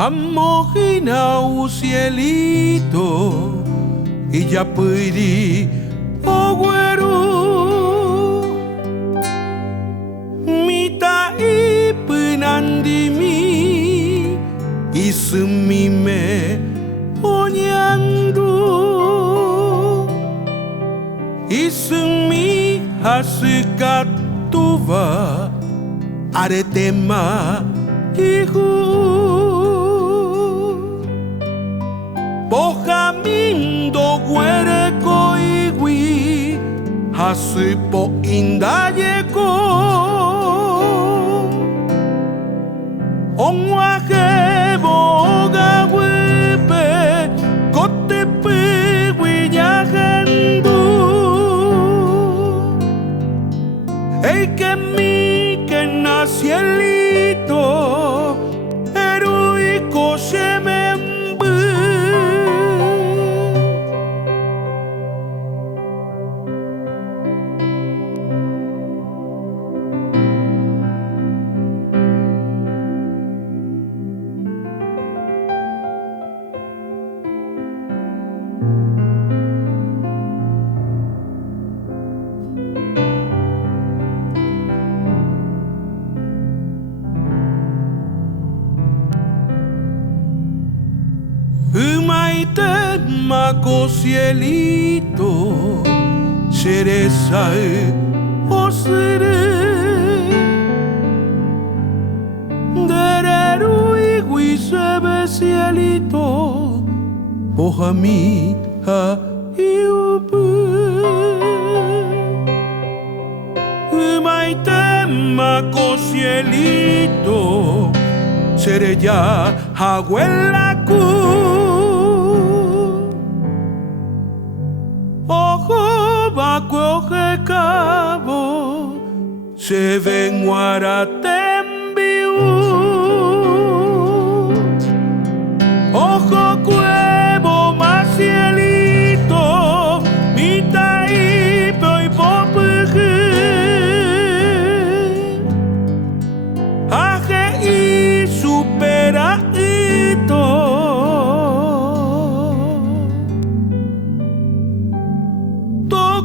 Amojina un cielito y ya puidi ogüero mita y penandimi y semime onyando y semi hasikatuva aretema ihu Bojamindo guereko igui hasipo indayeko onwaje boga wepe kotepe guiñagendu Ey que mi que nacielito heroico se me Umaite mako cielito cereza osere dereru igui sebe cielito Bojami ha iubu Umaite mako cielito Sereya haguelaku Ojo baco cabo Se ven guaratembiu Ojo cuevo más cielito Mita y poi popege Aje y supera ito To